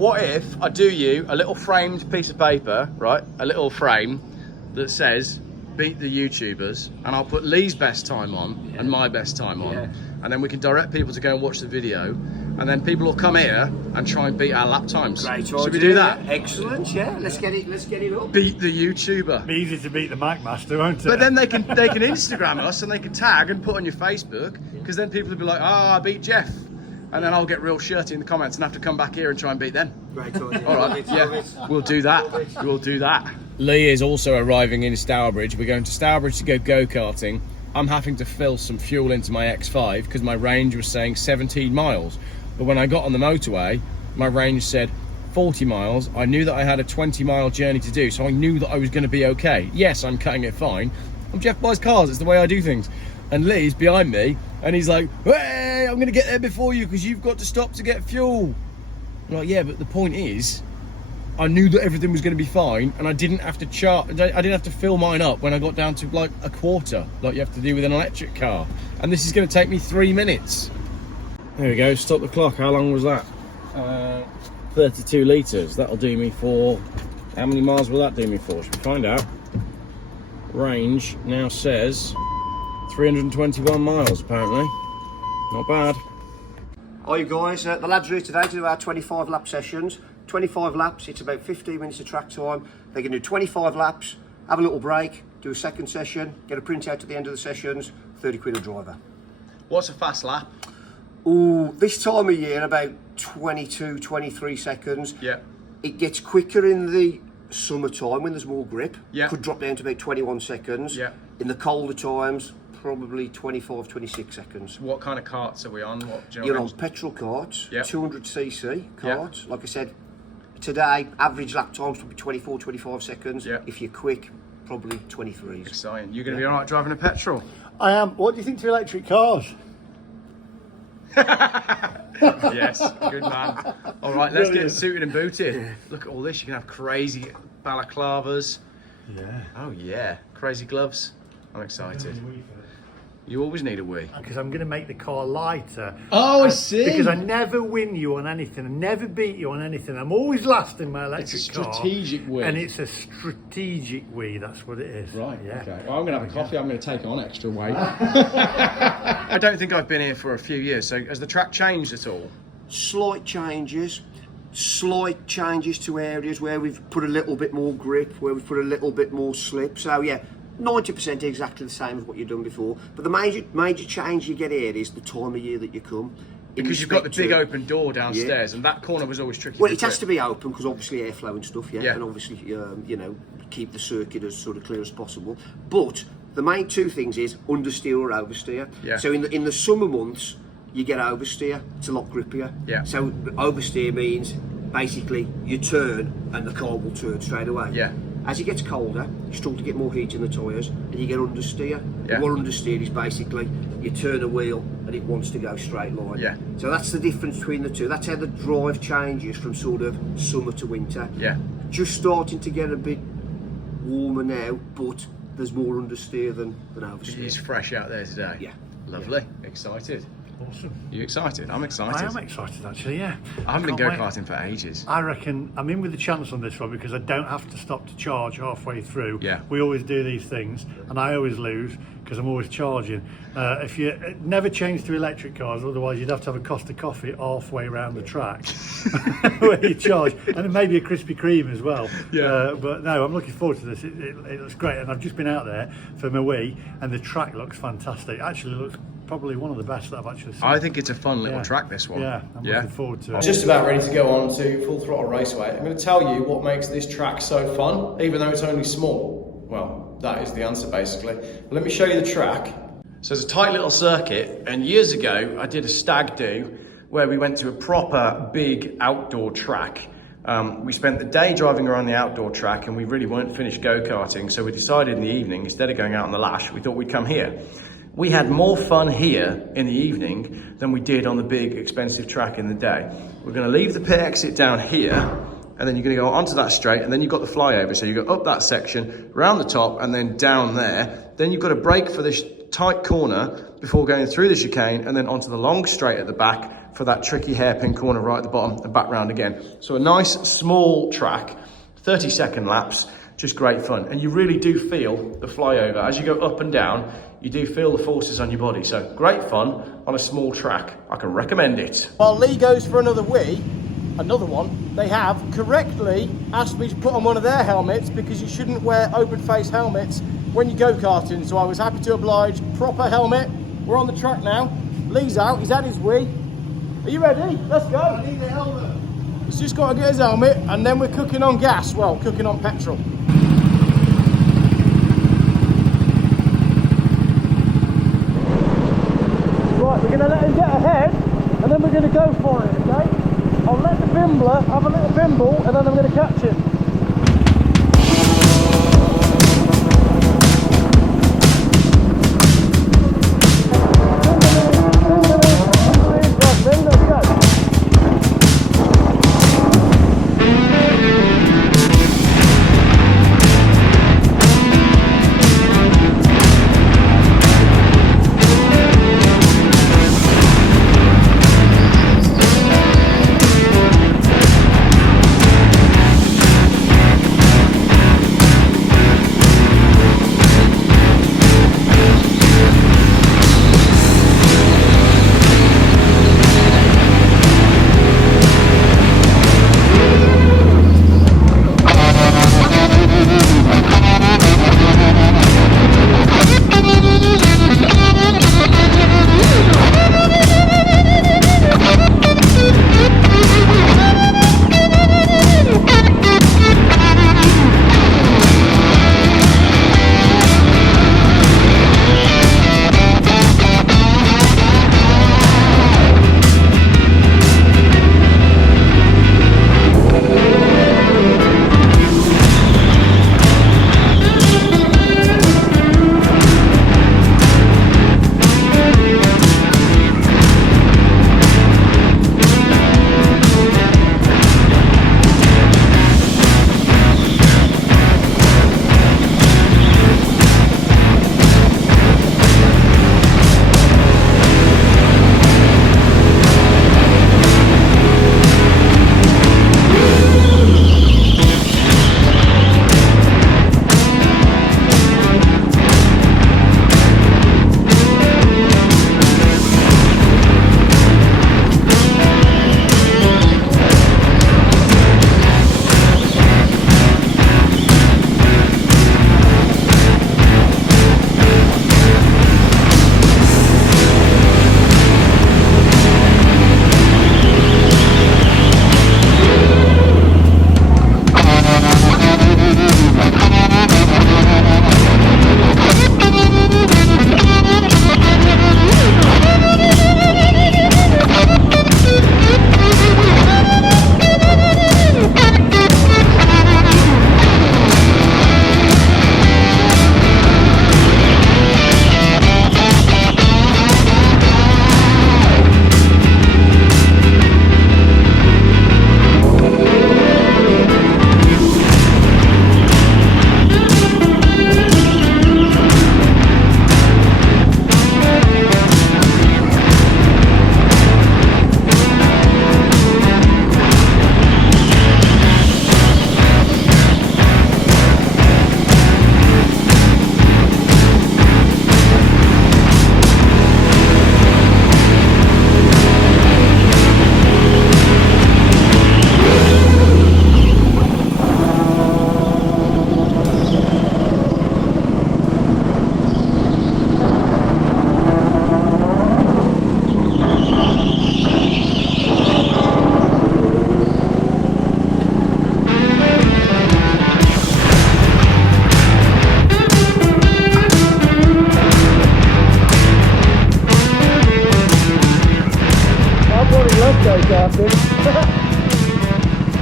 What if I do you a little framed piece of paper, right? A little frame that says, beat the YouTubers, and I'll put Lee's best time on and my best time on, and then we can direct people to go and watch the video, and then people will come here and try and beat our lap times. Great idea. Should we do that? Excellent, yeah. Let's get it up. Beat the YouTuber. Be easy to beat the Mac Master, won't it? But then they can Instagram us and they can tag and put on your Facebook, because then people will be like, oh, I beat Geoff. And then I'll get real shirty in the comments and have to come back here and try and beat them. Great idea. All right, yeah, we'll do that. We'll do that. Lee is also arriving in Stourbridge. We're going to Stourbridge to go karting. I'm having to fill some fuel into my X5 because my range was saying 17 miles. But when I got on the motorway, my range said 40 miles. I knew that I had a 20-mile journey to do, so I knew that I was going to be okay. Yes, I'm cutting it fine. I'm Geoff Buys Cars. It's the way I do things. And Lee's behind me, and he's like, hey, I'm going to get there before you because you've got to stop to get fuel. I'm like, yeah, but the point is, I knew that everything was going to be fine, and I didn't have to I didn't have to fill mine up when I got down to like a quarter, like you have to do with an electric car. And this is going to take me 3 minutes. There we go, stop the clock. How long was that? 32 litres. That'll do me for, how many miles will that do me for? Should we find out? Range now says 321 miles apparently. Not bad. Hi you guys, the lads are here today to do our 25 lap sessions. 25 laps, it's about 15 minutes of track time. They can do 25 laps, have a little break, do a second session, get a printout at the end of the sessions, 30 quid a driver. What's a fast lap? Ooh, this time of year about 22, 23 seconds. Yeah. It gets quicker in the summertime when there's more grip. Yeah. Could drop down to about 21 seconds. Yeah. In the colder times, probably 25, 26 seconds. What kind of carts are we on? What, do you know You're what on range? petrol carts, Yeah. 200cc carts. Like I said, today, average lap times will be 24, 25 seconds. Yeah. If you're quick, probably 23s. Exciting. You're going to be all right driving a petrol? I am. What do you think to electric cars? Yes, good man. All right, let's get Brilliant. suited and booted. Look at all this. You can have crazy balaclavas. Yeah. Oh, yeah. Crazy gloves. I'm excited. You always need a wee. Because I'm going to make the car lighter. Oh, I see. Because I never win you on anything. I never beat you on anything. I'm always last in my electric It's a car. strategic win. And it's a strategic wee, that's what it is. Right, Yeah. okay. Well, I'm going to have a coffee. I'm going to take on extra weight. I don't think I've been here for a few years. So has the track changed at all? Slight changes to areas where we've put a little bit more grip, where we've put a little bit more slip. So yeah, 90% exactly the same as what you've done before. But the major change you get here is the time of year that you come. Because you've got the big open door downstairs, and that corner was always tricky. Well, it has to be open because obviously airflow and stuff, Yeah. and obviously you know, keep the circuit as sort of clear as possible. But the main two things is understeer or oversteer. Yeah. So in the summer months, you get oversteer. It's a lot grippier. Yeah. So oversteer means basically you turn and the car will turn straight away. Yeah. As it gets colder, you struggle to get more heat in the tyres and you get understeer. Yeah. And what understeer is basically you turn a wheel and it wants to go straight line. Yeah. So that's the difference between the two. That's how the drive changes from sort of summer to winter. Yeah. Just starting to get a bit warmer now, but there's more understeer than oversteer. It's fresh out there today. Yeah. Lovely. Excited. Awesome. You excited? I'm excited. I am excited actually, yeah. I haven't been Can't go wait. karting for ages. I reckon I'm in with the chance on this one because I don't have to stop to charge halfway through. Yeah. We always do these things and I always lose because I'm always charging. If you never change to electric cars, otherwise you'd have to have a Costa coffee halfway around the track where you charge, and maybe a Krispy Kreme as well. Yeah. But no, I'm looking forward to this. It looks great, and I've just been out there for my wee, and the track looks fantastic. Actually, looks probably one of the best that I've actually seen. I think it's a fun little Yeah. track, this one. Yeah, I'm looking forward to it. Just about ready to go on to Full Throttle Raceway. I'm going to tell you what makes this track so fun, even though it's only small. Well, that is the answer basically. But let me show you the track. So it's a tight little circuit, and years ago I did a stag do where we went to a proper big outdoor track. We spent the day driving around the outdoor track and we really weren't finished go-karting, so we decided in the evening, instead of going out on the lash, we thought we'd come here. We had more fun here in the evening than we did on the big expensive track in the day. We're going to leave the pit exit down here, and then you're going to go onto that straight, and then you've got the flyover. So you go up that section, round the top, and then down there. Then you've got to brake for this tight corner before going through the chicane, and then onto the long straight at the back, for that tricky hairpin corner right at the bottom and back round again. So a nice small track, 30-second laps, just great fun. And you really do feel the flyover. As you go up and down, you do feel the forces on your body. So great fun on a small track. I can recommend it. While Lee goes for another wee, another one, they have correctly asked me to put on one of their helmets because you shouldn't wear open face helmets when you go karting. So I was happy to oblige. Proper helmet. We're on the track now. Lee's out, he's had his wee. Are you ready? Let's go. I need the helmet. He's just got to get his helmet and then we're cooking on gas. Well, cooking on petrol. Right, we're going to let him get ahead and then we're going to go for it, okay? I'll let the bimbler have a little bimble and then I'm going to catch him.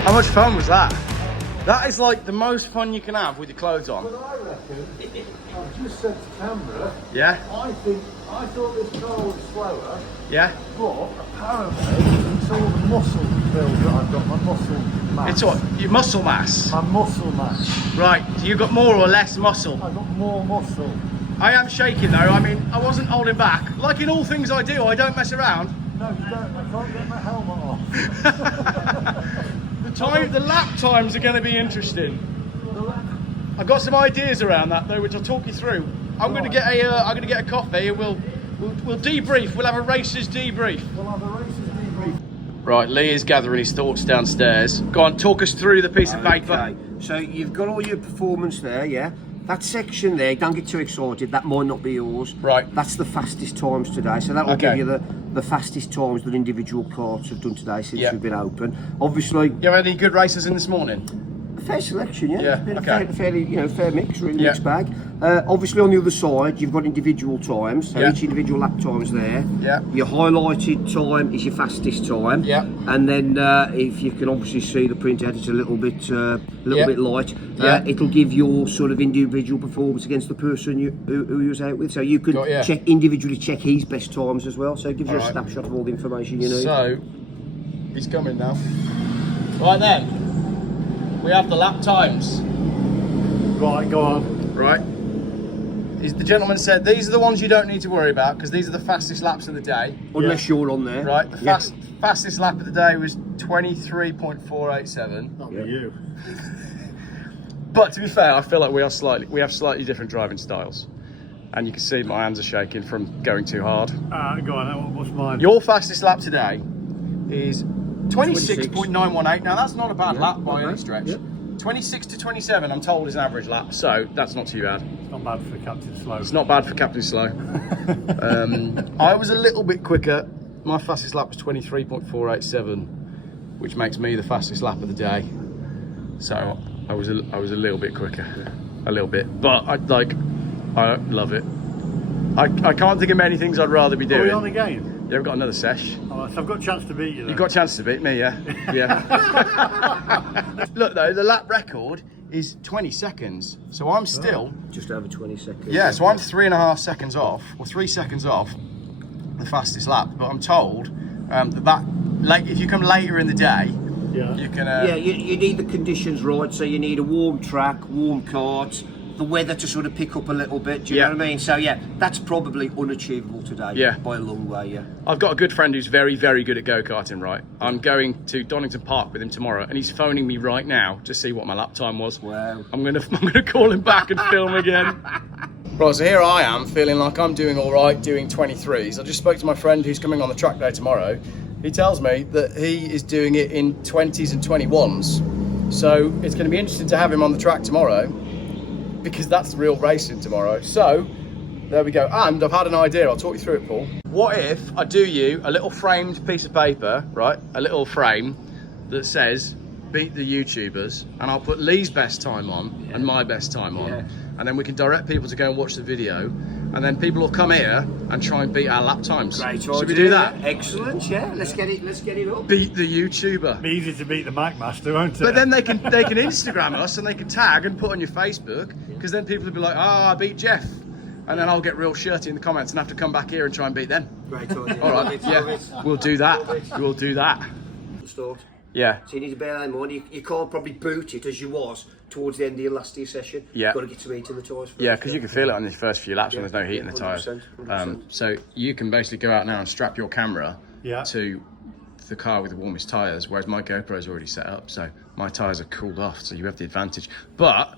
How much fun was that? That is like the most fun you can have with your clothes on. But I reckon, I've just said to camera, Yeah? I thought this car was slower, Yeah? but apparently it's all the muscle build that I've got, my muscle mass. It's what? Your muscle mass? My muscle mass. Right, so you got more or less muscle? I've got more muscle. I am shaking though, I mean, I wasn't holding back. Like in all things I do, I don't mess around. No, you don't. I can't get The lap times are going to be interesting. I've got some ideas around that though, which I'll talk you through. I'm going to get a coffee and we'll debrief. We'll have a racers debrief. Right, Lee is gathering his thoughts downstairs. Go on, talk us through the piece of paper. Okay, so you've got all your performance there, yeah? That section there, don't get too excited, that might not be yours. Right. That's the fastest times today, so that will give you the fastest times that individual carts have done today since we've been open. Obviously... You have any good races in this morning? A fair selection, yeah. Yeah, It's been okay. a fairly, fair mix, really mixed bag. Obviously on the other side, you've got individual times, so each individual lap time's there. Yeah. Your highlighted time is your fastest time. Yeah. And then if you can obviously see the printout, it's a little bit light. It'll give your sort of individual performance against the person who you was out with. So you could individually check his best times as well. So it gives you a snapshot of all the information you need. So, he's coming now. Right then. We have the lap times. Right, go on. Right. The gentleman said these are the ones you don't need to worry about because these are the fastest laps of the day. Unless you're on there. Right. The fastest lap of the day was 23.487. That'll be you. But to be fair, I feel like we have slightly different driving styles. And you can see my hands are shaking from going too hard. Go on, what's mine? Your fastest lap today is 26.918. Now that's not a bad lap by any stretch. 26 to 27, I'm told, is an average lap, so that's not too bad. It's not bad for Captain Slow. It's not bad for Captain Slow. I was a little bit quicker. My fastest lap was 23.487, which makes me the fastest lap of the day. So I was a little bit quicker, a little bit. But I love it. I can't think of many things I'd rather be doing. Are we on again? Yeah, we've got another sesh. Oh, so I've got a chance to beat you then. You've got a chance to beat me, yeah. Yeah. Look though, the lap record is 20 seconds. So I'm still... Just over 20 seconds. Yeah, so I'm 3.5 seconds off, or 3 seconds off the fastest lap. But I'm told if you come later in the day, you can... you need the conditions right. So you need a warm track, warm karts, the weather to sort of pick up a little bit, do you know what I mean? So yeah, that's probably unachievable today by a long way, yeah. I've got a good friend who's very, very good at go-karting, right? I'm going to Donington Park with him tomorrow and he's phoning me right now to see what my lap time was. Wow. I'm gonna call him back and film again. Right, so here I am feeling like I'm doing all right, doing 23s. I just spoke to my friend who's coming on the track day tomorrow. He tells me that he is doing it in 20s and 21s. So it's gonna be interesting to have him on the track tomorrow, because that's real racing tomorrow. So there we go. And I've had an idea. I'll talk you through it, Paul. What if I do you a little framed piece of paper, right? A little frame that says beat the YouTubers, and I'll put Lee's best time on and my best time on, and then we can direct people to go and watch the video, and then people will come here and try and beat our lap times. Great idea. Should we do that? Excellent, yeah. Let's get it up. Beat the YouTuber. Be easy to beat the McMaster, won't it? But then they can Instagram us and they can tag and put on your Facebook, because then people will be like, oh, I beat Geoff. And then I'll get real shirty in the comments and have to come back here and try and beat them. Great idea. All right, we'll do that. We'll do that. Start. Yeah. So you need to bear that in mind. You can't probably boot it as you was towards the end of your last year session. Yeah. You've got to get some heat in the tyres first. Yeah, because you can feel it on the first few laps when there's no heat in the tyres. 100%. So you can basically go out now and strap your camera to the car with the warmest tyres, whereas my GoPro's already set up, so my tyres are cooled off, so you have the advantage. But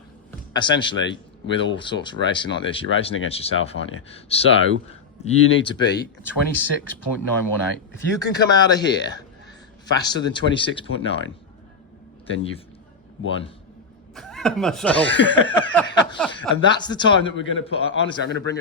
essentially, with all sorts of racing like this, you're racing against yourself, aren't you? So you need to beat 26.918. If you can come out of here faster than 26.9, then you've won. Myself. And that's the time that we're going to put. Honestly, I'm going to print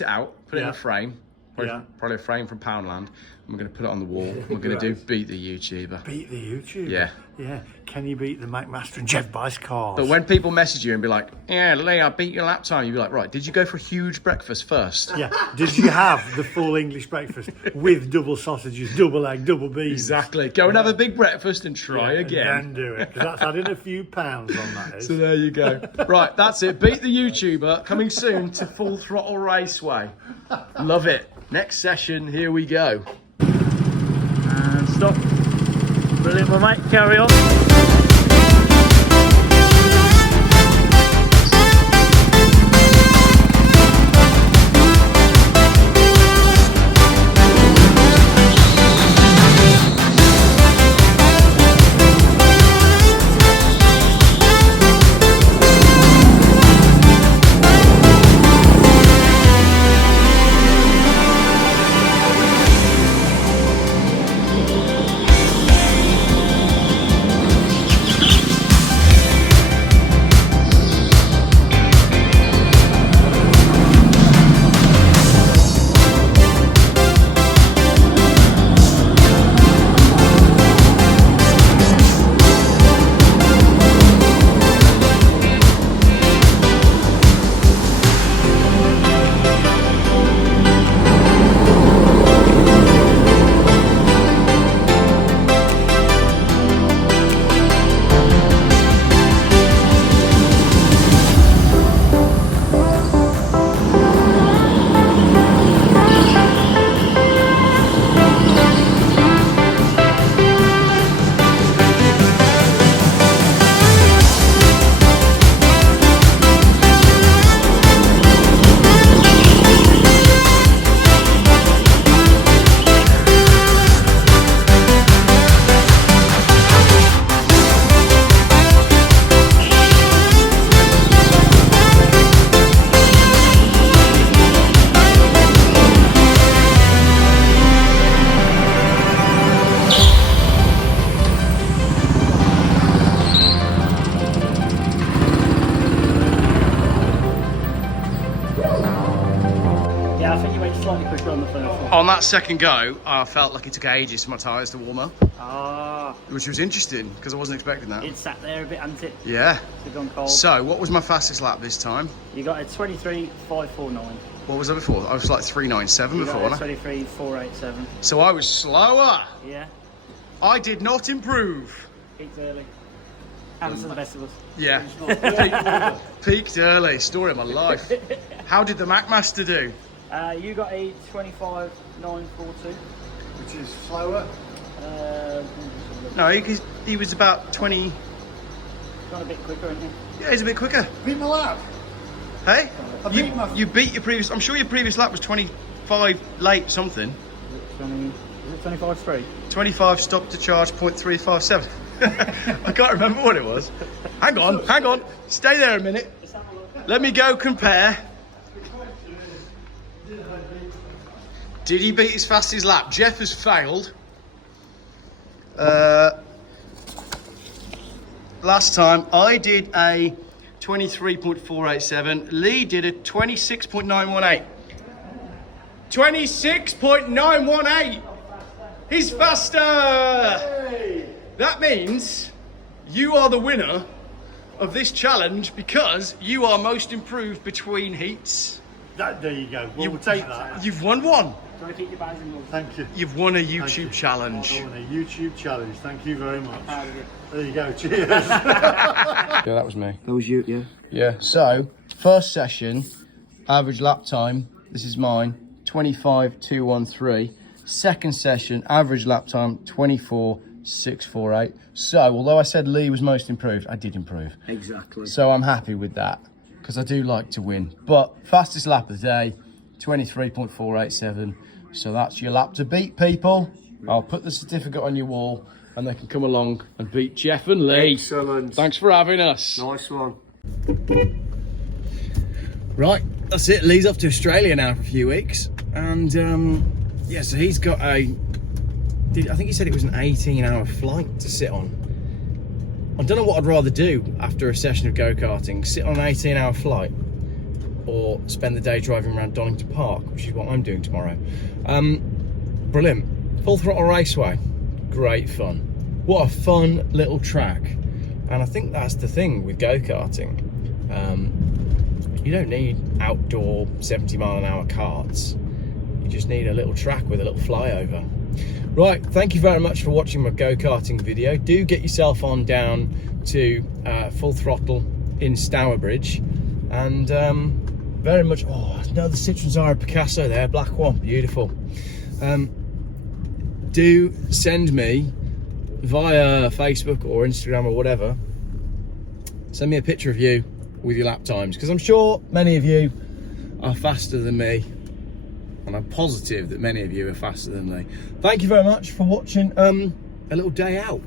it out, put it in a frame, probably a frame from Poundland. And we're going to put it on the wall. We're going to do beat the YouTuber. Beat the YouTuber. Yeah. Yeah. Can you beat the McMaster and Geoff buys cars? But when people message you and be like, yeah, Lee, I beat your lap time, you'd be like, right, did you go for a huge breakfast first? Yeah. Did you have the full English breakfast with double sausages, double egg, double beans? Exactly. Go and have a big breakfast and try again. And then do it, because that's adding a few pounds on that. Is. So there you go. Right, that's it. Beat the YouTuber, coming soon to Full Throttle Raceway. Love it. Next session, here we go. And stop. Brilliant, well, mate. Carry on. that second go, I felt like it took ages for my tyres to warm up, Ah, which was interesting because I wasn't expecting that. it sat there a bit, hasn't it? Yeah. It's gone cold. So, what was my fastest lap this time? You got a 23.549. What was I before? I was like 397 You before, got a wasn't I? 23.487. So I was slower. Yeah, I did not improve. peaked early. Happens to the best of us. Yeah. Peaked early. Story of my life. How did the McMaster do? You got a 25.942. Which is slower. Uh, No, he was about 20. Gone a bit quicker, isn't it? Yeah, he's a bit quicker. Beat my lap. Hey? I beat my... You beat your previous... I'm sure your previous lap was 25 late something. Is it 25.3? 25 stop to charge 0.357. I can't remember what it was. Hang on. Stay there a minute. Let me go compare. Did he beat his fastest lap? Geoff has failed. Last time I did a 23.487. Lee did a 26.918. 26.918! He's faster! That means you are the winner of this challenge because you are most improved between heats. There you go. We'll take that. You've won one. Do you want to keep your bags in? Thank you. You've won a YouTube challenge. I won a YouTube challenge. Thank you very much. Proud of you. There you go. Cheers. Yeah, that was me. That was you, yeah. Yeah, so first session, average lap time, this is mine, 25.213. Second session, average lap time, 24.648. So, although I said Lee was most improved, I did improve. Exactly. So I'm happy with that, because I do like to win. But fastest lap of the day, 23.487. So that's your lap to beat, people. I'll put the certificate on your wall, and they can come along and beat Geoff and Lee. Excellent. Thanks for having us. Nice one. Right, that's it. Lee's off to Australia now for a few weeks, and yeah, so he's got I think he said it was an 18-hour flight to sit on. I don't know what I'd rather do after a session of go-karting: sit on an 18-hour flight, or spend the day driving around Donington Park, which is what I'm doing tomorrow. Brilliant. Full Throttle Raceway, great fun. What a fun little track. And I think that's the thing with go-karting. You don't need outdoor 70-mile-an-hour karts. You just need a little track with a little flyover. Right, thank you very much for watching my go-karting video. Do get yourself on down to Full Throttle in Stourbridge. And very much, oh, another Citroen Zara Picasso there, black one, beautiful. Do send me via Facebook or Instagram or whatever, send me a picture of you with your lap times, because I'm sure many of you are faster than me, and I'm positive that many of you are faster than me. Thank you very much for watching a little day out.